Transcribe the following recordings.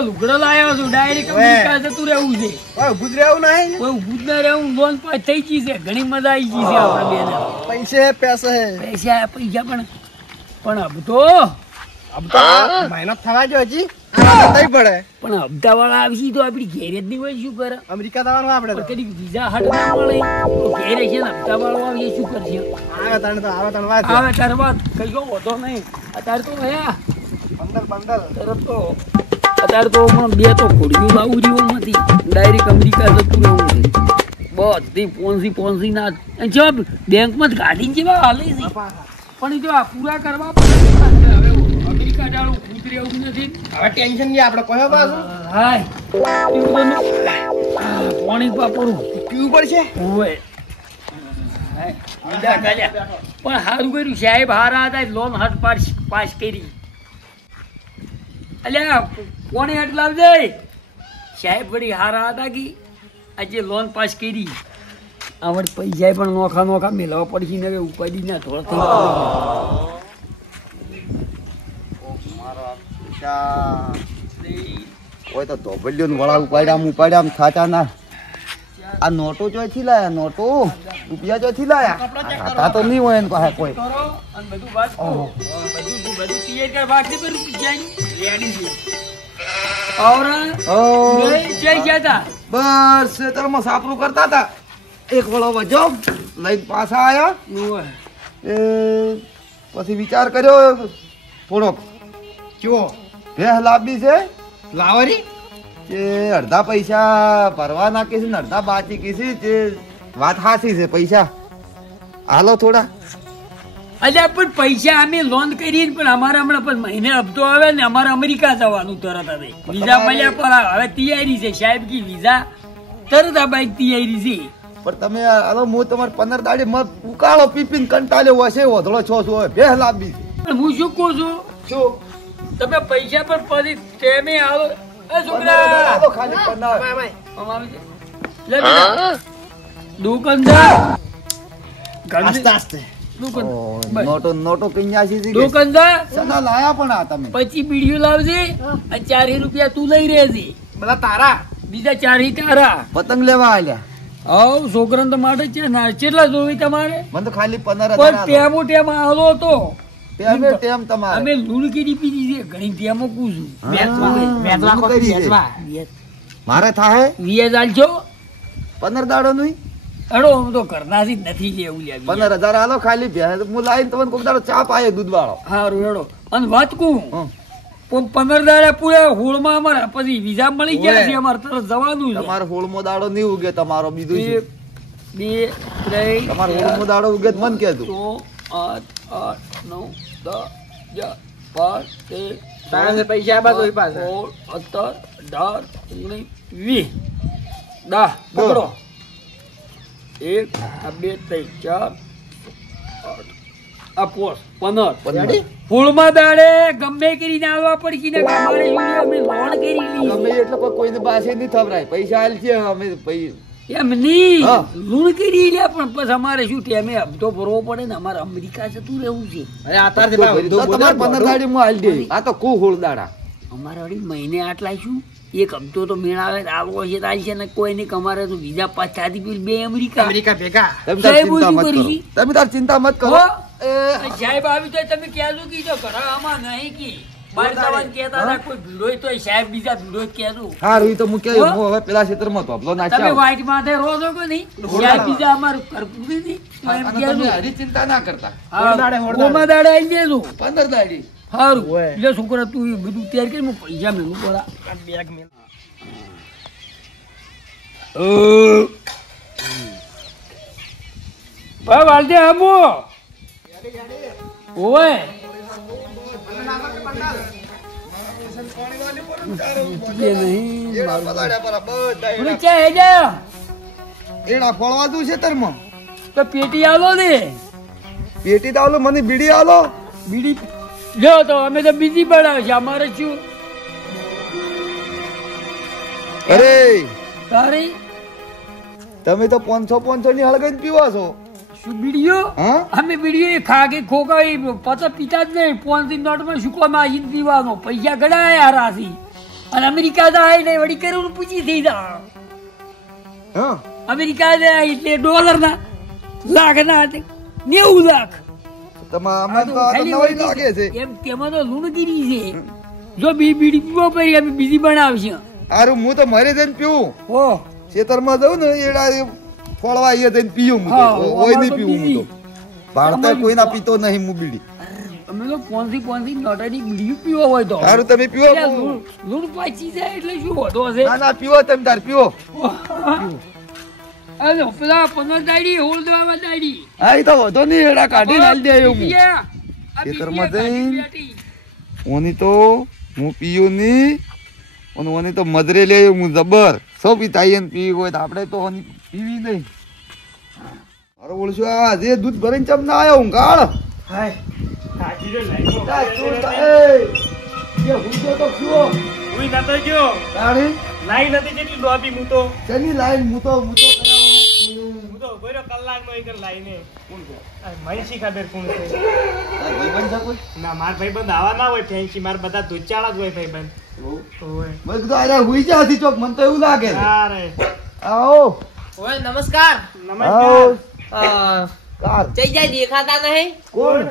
તો લુગડો લાવ્યો છું ડાયરેક્ટ અમેરિકા જતું રહેવું છે ઊભું જ રહેવું નહીં કોઈ ઊભું જ ના રહેવું લોન પાસ થઈ ગઈ છે ઘણી મજા આવી ગઈ છે આપણે બેને પૈસા પણ મહેનત થવા જો હજી નહીં પડે પણ હપ્તા વાળા આવશે તો આપડી ઘેર જ નહીં હોય શું કરે અમેરિકા જવાનું આપણે કદી વિઝા હટ ના મળે તો ઘેર છે ને હપ્તા વાળો આવીએ શું કરશે આવે તાર વાત કઈ ગયો હોતો નહીં અત્યારે તો હયા તરત તો અત્યારે તો બે તો ખોડિયું લાવું રહ્યું નથી ડાયરેક્ટ અમેરિકા જતું રહેવું છે બધી પોન્સી ના જવાબ બેંકમાં જ ગાડીને જેવા હાલે છે પણ જો આ પૂરા કરવા પડે હવે અમેરિકા જાણું ખુદ રહેવું નથી હવે ટેન્શન નહીં આપણે કોઈ બાજુ હાય પાણી પાપડું પીવું પડશે ઓય પણ સારું કર્યું સાહેબ હારા હતા લોન હાથ પાસ કરી અલ્યા કોને હાથ લાવજે સાહેબ વળી હારા હતા કે આજે લોન પાસ કરી આવડ પૈસા પણ નોખા મેળવવા પડશે ને હવે ઉપાડી ના થોડા કોઈ તો ધોબલ્યો વળા ઉપાડ્યા થાચા ના આ નોટો ચોથી લાયા નોટો રૂપિયા ચોથી લાયા ખાતા તો નહીં હોય એને પાસે કોઈ બસ ખેતરમાં સાપરું કરતા હતા એક વળો વજો લઈને પાછા આયા એ પછી વિચાર કર્યો થોડોક ચો ભેહ લાંબી છે લાવરી કે અડધા પૈસા ભરવા નાખી છે ને અડધા બાકી કીધી તે વાત હાસી છે પૈસા હાલો થોડા અલ્યા પણ પૈસા અમે લોન કરી પણ અમારા હમણાં પણ મહિને હપ્તો આવે ને અમારે અમેરિકા જવાનું તરત હવે વિઝા મળ્યા પણ હવે તૈયારી છે સાહેબ કી વિઝા તરત આ બાઈક તૈયારી છે પણ તમે હાલો હું તમારે 15 દાડી મત ઉકાળો પીપીને કંટાળ્યો હશે વધળો છો છો ભેહ લાંબી પણ હું શું કહું છું શું તમે પૈસા પર પછી ટેમે આવો એ છોકરા ખાલી પન્ના લે બેટા દુકાનદાર આસ્તે નોટો કન્યાસી થી દુકાનદાર સના લાયા પણ આ તમે પછી બીડીઓ લાવજે અને 4 રૂપિયા તું લઈ રહેજે બધા તારા બીજા 4 તારા પતંગ લેવા આલ્યા આવ છોકરાને તો માટે છે ને કેટલા જોવી તમારે મને તો ખાલી 15,000 પણ ટેમો ટેમ આલો તો ટેમ તમારે અમે લુણકીડી પીધી છે ઘણી ટેમો કુછું મારે થાય વ્યાજ આલજો 15 દાડો નું અડો આમ તો કરનાથી જ નથી લેવું લે 15,000 આલો ખાલી ભેંસ હું લાવીને તમને કોક દાડો ચા પાયે દૂધ વાળો હારું હેડો અને વાતકું 15 દાડા પૂરા હોળમાં અમારે પછી વિઝા મળી ગયા છે અમારે તરત જવાનું છે તમારો હોળમો દાડો નહીં ઉગે તમારો બીજું 1 2 3 તમારો હોળમો દાડો ઉગે મન કહેતું 8 9 10 5 તારા પૈસા બાદ હોય પાછા 17 18 19 20 10 પકડો 1 2 3 4 આ પોસ 15 ફૂલમાં દાડે ગમે કરીને આવવા પડશે ને અમારે અમે લોન કરી લીધી ગમે એટલે કોઈને પાસે નહીં થવરાય પૈસા આલ છે અમે એમ નહીં લૂણ કરી લે પણ પછી અમારે શું ટેમે હપ્તો ભરવો પડે ને અમારે અમેરિકા જતું રહેવું છે અરે આતારથી તમારે 15 દાડી માં આલ દે આ તો કુ હોળ દાડા અમારે વળી મહિને આટલા શું એક હપ્તો તો મેળાવે આવો છે તાલ છે ને કોઈ નહીં અમારે તો વિઝા પાસ થાતી પેલી બે અમેરિકા ભેગા તમે તાર ચિંતા મત કરો સાહેબ આવી તો તમે ક્યાં કીધો ઘર આમાં નહીં કી બાર જવાન કહેતા હતા કોઈ ભીડો તો સાહેબ બીજા ભીડો જ કહેતું હારું તો હું કે હું હવે પેલા ક્ષેત્રમાં ધોબલો નાખ્યા તમે વાઈટ માથે રો છો કે નહીં સાહેબ બીજા અમારું કરતું નથી તો એમ તમે કહેતું હરી ચિંતા ના કરતા હોળમાં દાડે આવી જજો 15 દાડી હારું એટલે છોકરા તું બધું તૈયાર કરી હું પૈસા મેળવું પડે બેગ મેલ ભાઈ વાલદે આમો ઓય એડા ફળવા દઉં છે તરમાં તો પેટી આલો ને પેટી તો આલો મને બીડી આલો બીડી લ્યો તો અમે તો બીજી બનાવે છે અમારે શું અરે તારી તમે તો 500 ની હળગાઈને પીવો છો શું બીડીઓ હા અમે બીડીઓ ખાગે ખોગાઈ પતા પીતા જ નહીં 5 નોટ માં શું કોમાં આજી પીવાનો પૈસા ગડાયા રાશી અને અમેરિકા જાય એટલે વળી કરોડ પૂછી થઈ જા હા અમેરિકા જાય એટલે $ના લાખ ના 90 લાખ તમારે તો આ તો નવાઈ લાગે છે એમ તેમાં તો લૂણગીરી છે જો બીડી પીવો પડી અમે બીજી બનાવશે આરું હું તો મરે જઈને પીવું ઓ ખેતરમાં જઉં ને એડા ફોળવા અહીંયા જઈને પીવું હું તો ઓય નહીં પીવું હું તો ભારતા કોઈના પીતો નહીં હું બીડી અમે તો પોનથી નોટાની બીડી પીવો હોય તો સારું તમે પીવો લૂણ પાછી જાય એટલે શું હોતો હશે ના ના પીવો તમે તાર પીવો અરે પેલા 15 દાડી હોલ દેવા દાડી હા એ તો વધો નહીં એડા કાઢી નાલ દે હું ખેતરમાં ખેતરમાં જઈને ઓની તો હું પીયું નહીં અને ઓની તો મદરે લે હું જબર સૌ પીતા એને પીવી હોય તો આપણે તો ઓની પીવી નહીં અરે ઓળશું આ જે દૂધ ભરીને ચમ ના આવ્યો હું ગાળ હાય કાજી રે લાઈનો તો પીવો ઉઈ નતો ગયો તાણી લાઈન હતી જેટલી લોબી હું તો શેની લાઈન હું તો બોયરો કલાકનો એક લાઈને કોણ છે આ મહેશી ખબર કોણ છે તાર ભાઈબંધ છે કોઈ ના માર ભાઈબંધ આવા ના હોય ફેન્સી માર બધા દુચાળા જ હોય ભાઈબંધ ઓય મેં કીધું અરે હુઈ જા હતી ચોક મને તો એવું લાગે છે. અરે આવો ઓય નમસ્કાર નમસ્કાર કાર જઈ જાય દેખાતા નહીં કોણ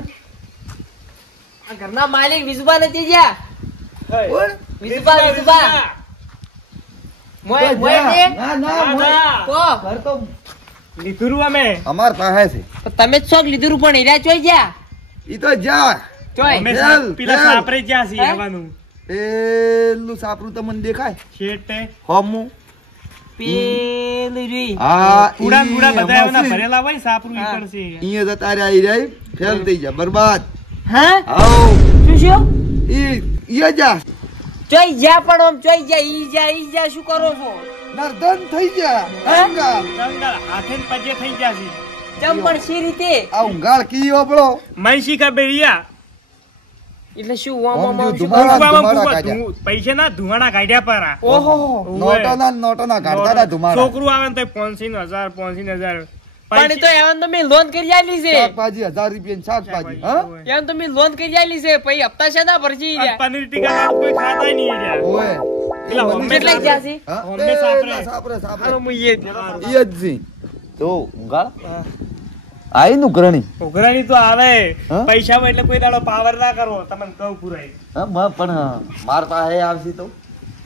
આ ઘરના માલિક વિજુબા નથી જ્યાં કોણ વિજુબા મોય મોય ને ના ના મોય. કો ઘર તો લીધું અમે અમાર પાસે છે તો તમે જ શોખ લીધું પણ હીરા ચોઈ જ્યાં ઈ તો જા ચોઈ અમે ચાલ, પેલા ચાલ. સાપરે જ્યાં છીએ હે? આવવાનું પેલું સાપરું તમને દેખાય શેઠે હોમું પેલી રી હા કુડા ઈ કુડા બધા એના એમાં ભરેલા હોય સાપરું ઈ હા. પણ છે અહીંયા જતા રહ્યા ઈ રહી ફેલ થઈ જા બરબાદ હા આવો શું ઈ જા ચોઈ જ્યાં પણ આમ ચોઈ જ્યાં ઈ જા શું કરો છો નર્ધન થઈ જા હે? અંગાળ ગંગા હાથે ને પગે થઈ જશે ચમ પણ સી રીતે આ ઊંઘાળ કી ઓબળો મહેશી ખબર યા એટલે શું આમ ઓમ જો શું ધુમાડા કરો? ધુમાડા કાઢ્યા. પૈસા ના ધુવાણા કાઢ્યા પરા ઓહો નોટોના કાઢતા હતા ધુમાડા છોકરું આવે ને તો 85,000 પણ એ તો એમ તો મેં લોન કરી આલી છે શાકભાજી 1000 રૂપિયા શાકભાજી હા એમ તો મેં લોન કરી આલી છે પછી હપ્તા છે ના ભરજી રહ્યા પનીર ટીકા કોઈ ખાતા નહીં રહ્યા ઓય પેલા હોમે કેટલા ગયા છે હા? હોમે સાપરે. સાપરે સાપરે હું એ ઈ જ જી તો ઊંઘાળ આઈ નું કરણી ઉઘરાણી તો આવે હા? પૈસા એટલે કોઈ દાડો પાવર ના કરવો તમને કહું પુરાય હા પણ માર પાસે આવશે તો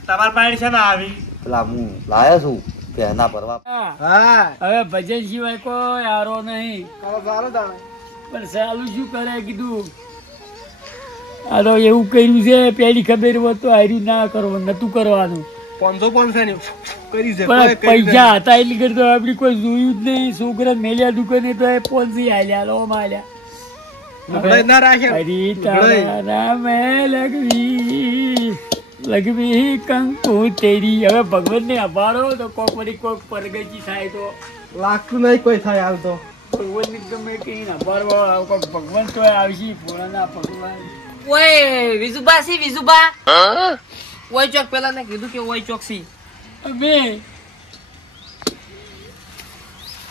તમાર પાસે છે ના આવી પેલા હું લાયો છું પહેના પરવા હા હવે ભજન સિવાય કોઈ આરો નહીં પણ સાલું શું કરે કીધું આ તો એવું કર્યું છે પેલી ખબર હોત તો હાર્યું ના કરવું નતું કરવાનું 500 ની કરી છે પણ પૈસા હતા એટલે કરતો આપડી કોઈ જોયું જ નહીં છોકરા મેલ્યા દુકાને તો એ 500 હાલ્યા લો માલ્યા ના રાખે હરી તારા રામે લગવી કંકુ તેરી હવે ભગવાન ને અભાડો તો કોક વળી કોક પરગજી થાય તો લાગતું નહીં કોઈ થાય હાલ તો ભગવાન ની ગમે કઈ અભાડવા કોક ભગવાન તો આવશે ભોળાના ભગવાન ઓય વિજુબા સી વિજુબા ઓય ચોક પેલા ને કીધું કે ઓય ચોક સી અમે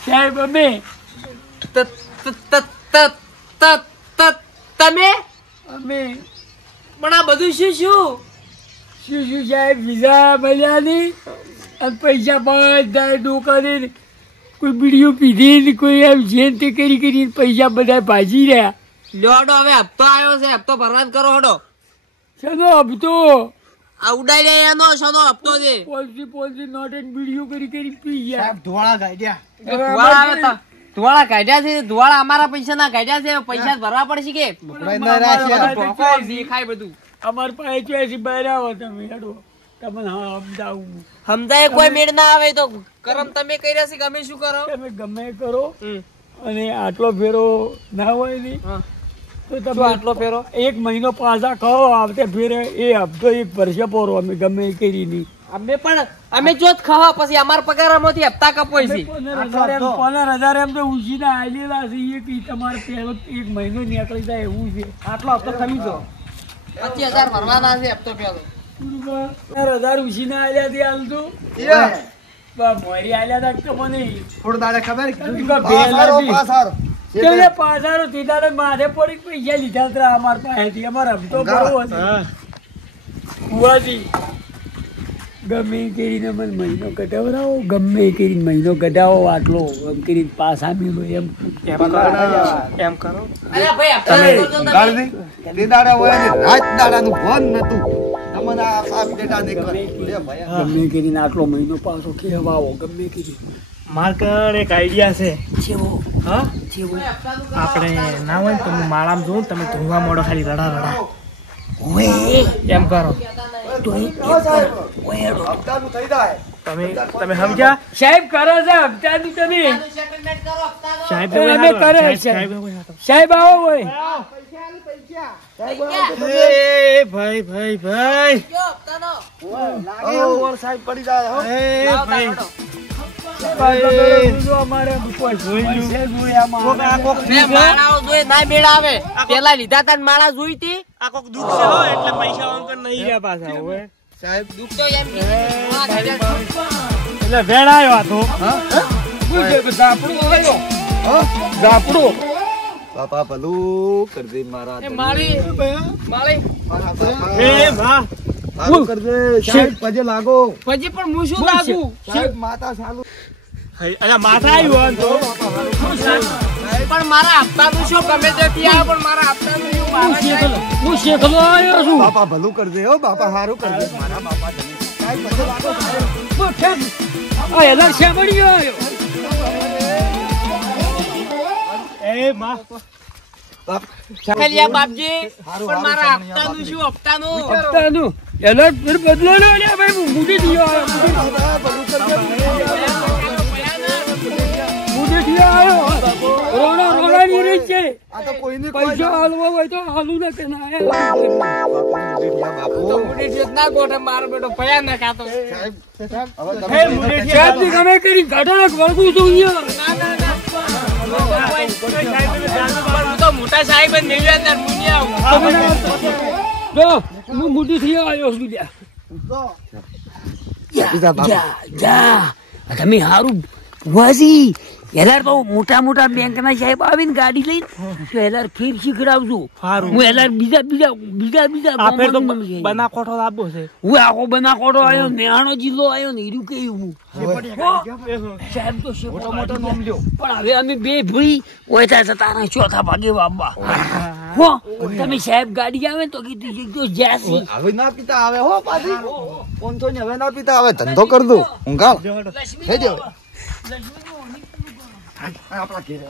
સાહેબ અમે તમે અમે પણ આ બધું શું શું શું સાહેબ વિઝા મળ્યા નહીં અને પૈસા બધા દુકાને કોઈ બીડીઓ પીધી ને કોઈ એમ જેમ તે કરી પૈસા બધા ભાજી રહ્યા લ્યોડો હવે હપ્તો આવ્યો છે હપ્તો ભરવાન કરો હડો શેનો હપ્તો આ ઉડાઈ લે એનો શોનો હપ્તો છે પોલસી નોટ બીડીઓ કરી પી ગયા ધોળા ગાડ્યા ધુવાળા આવે તો ધુવાળા કાઢ્યા છે ધુવાળા અમારા પૈસા ના કાઢ્યા છે પૈસા ભરવા પડશે કે ઢોકો દેખાય બધું અમાર પાસે ચોઈસી બહાર આવો તમે હેડો તમને હા સમજાવું સમજાય કોઈ મેળ ના આવે તો કરમ તમે કર્યા છે ગમે શું કરો તમે ગમે કરો અને આટલો ફેરો ના હોય ને તો શું તમે આટલો ફેરો 1 મહિનો પાછા ખાઓ આવતે ફેરે એ હપ્તો 1 વર્ષે પોરો અમે ગમે એ કરી નહીં અમે જો જ ખાવા પછી અમારા પગારમાંથી હપ્તા કપોય છે 15,000 એમ તો ઉછીના આલેલા છે એ કી તમારે પહેલો 1 મહિનો નીકળી જાય એવું છે આટલો હપ્તો ખમી જો 25,000 ભરવાના છે હપ્તો પેલો 15,000 ઉછીના આલ્યા થી હાલતું મોરી આલ્યા તા તમને થોડું દાદા ખબર પાસારો તીધારે માથે પડી પૈસા લીધા હતા અમાર પાસેથી અમારે હપ્તો ભરવો છે કુવાથી ગમે એ કરીને મને મહિનો કઢાવરાવો, ગમે એ કરીને મહિનો કઢાવો આટલો એમ કરીને પાછા મેલો એમ એમ કરો અરે ભાઈ તમે આપણે તો ગાળી દે. તે દાડા હોય ને રાત દાડાનું ભાન નતું. તમને આ સાપ બેટા નહીં કરે. લે ભાઈ. ગમે એ કરીને આટલો મહિનો પાછો ખેવાવો ગમે એ કરીને માર કણ એક આઈડિયા છે છેવો હા છેવો આપણે ના હોય ને તો હું માળામાં જોઉં તમે ધોવા મોડો ખાલી રડા રડા ઓય એમ કરો તો એ હપ્તાનું થઈ જાય. તમે તમે સમજ્યા સાહેબ કરો છે હપ્તાનું તમે સેટલમેન્ટ કરો હપ્તાનો. સાહેબ એ અમે કરે સાહેબ સાહેબ આવો હોય એ ભાઈ ભાઈ ભાઈ જો હપ્તાનો. ઓવર સાહેબ પડી જાય હો. એ ભાઈ અમારે કોઈ પૈસે જોઈએ આમાં. કોક આ કોક બે માળાઓ જોઈ ના મેળ આવે પેલા લીધા તા ને માળા જોઈ તી આ કોક દુઃખ છે હો એટલે પૈસા અંકર નહીં રહ્યા પાછા હવે સાહેબ દુઃખ તો એમ કીધું. હા, કાઢ્યા છે. એટલે વેડાયો આ તો ઝાપડું આવ્યો ઝાપડું બાપા ભલું કરજે મારા એ માળી માળી એ વાહ સારું કરજે સાહેબ પજે લાગો. પછી પણ હું શું લાગુ સાહેબ માતા સાલું. અલા માથા આવ્યું તો પણ મારા હપ્તાનું શું ગમે તે થી આવે પણ મારા હપ્તાનું શું મારા જાય. હું શેખલો આવ્યો છું બાપા ભલું કરજે હો બાપા સારું કરજે મારા બાપા ધણી. સાહેબ પજે લાગો સાહેબ. આ એલા શામળી આવ્યો એ માં ખેલિયા બાપજી પણ મારા હપ્તાનું શું હપ્તાનું હપ્તાનું એલા ફિર બદલો લે ભાઈ હું મૂડી દિયો આવ્યો મૂડી દિયો આવ્યો રોણા રોણા ની રહી છે આ તો કોઈની કોઈ પૈસા હાલવો હોય તો હાલું ને કે ના બાપુ તો મુડી ઠેક ના ગોઠે મારો બેટો ભયા ના ખાતો સાહેબ હવે હે તમે મુંડેઠિયા સાહેબ ની ગમે કરી ઘટના વળગું છું અહીંયા ના ના ના હું તો મોટા સાહેબ જ મેળવ્યા હતા મુનિયા જો હું મૂડી થી આવ્યો છું જા તમે હારું વાસી એલાર તો મોટા મોટા બેંક ના સાહેબ આવીને ગાડી લઈને તો એલાર ફેર શીખડાવજો હારું. હું એલાર બીજા આ ફેર તો ગામમાં નહીં. બનાકોઠો લાવવો છે હું આખો બનાકોટો આવ્યો નેહાણો જિલ્લો આવ્યો ને હીરું કેવું હું સાહેબ તો શેપડો મોટો નામ લ્યો પણ હવે અમે બે ભૂઈ ઓયતા તારા ચોથા ભાગે બાબા હો તમે સાહેબ ગાડી આવે તો કીધું જ્યાસી હવે ના પીતા આવે હો પાછી 500 ને હવે ના પીતા આવે ધંધો કર દો ઊંઘાવ થઈ જાવ આપણા ઘેરે